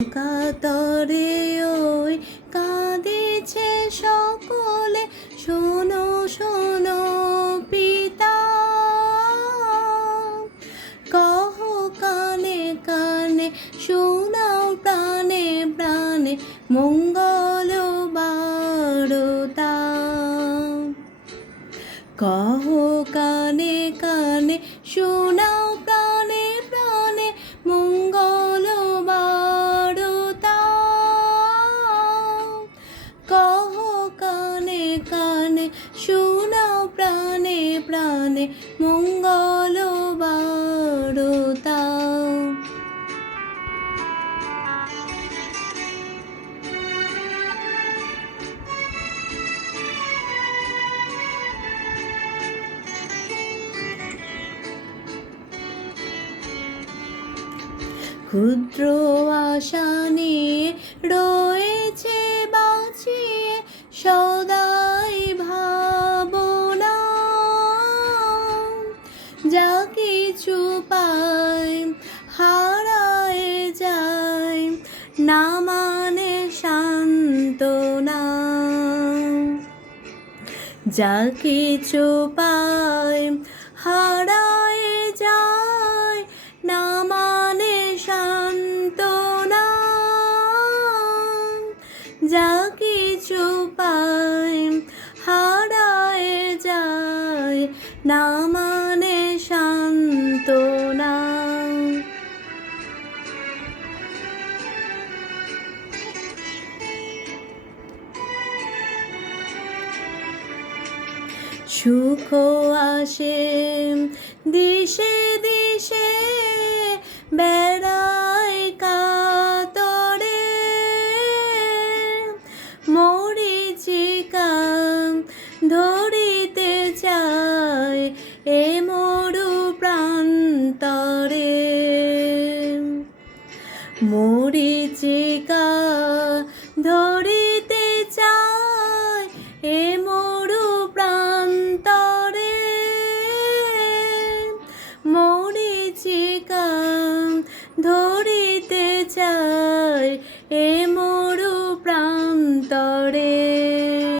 কাতরে ওই কাঁদিছে সকলে, শোনো শোনো পিতা, কহ কানে কানে, শোনাও প্রাণে প্রাণে মঙ্গল বারতা। কহ কানে কানে, শোনাও প্রাণে প্রাণে মঙ্গল বারতা। কহ কানে কানে, শোনাও প্রাণে প্রাণে মঙ্গল বারতা। ক্ষুদ্র আশা নিয়ে রয়েছে বাঁচিয়ে সদাই ভাবনা, যা কিছু পাই হারায় যায়, না মানে সান্ত্বনা। যা কিছু পাই হারায় যায়, না মানে সান্ত্বনা। যা কিছু পাই হারায় যায়, না মানে সান্ত্বনা। সুখ আসে দিশে দিশে, বেড়ায় কাতরে, মরীচিকা ধরিতে চায় এ মরু প্রান্তরে। মরীচিকা ধরিতে চায় এ মরু প্রান্তরে। মরীচিকা ধরিতে চায় এ মরু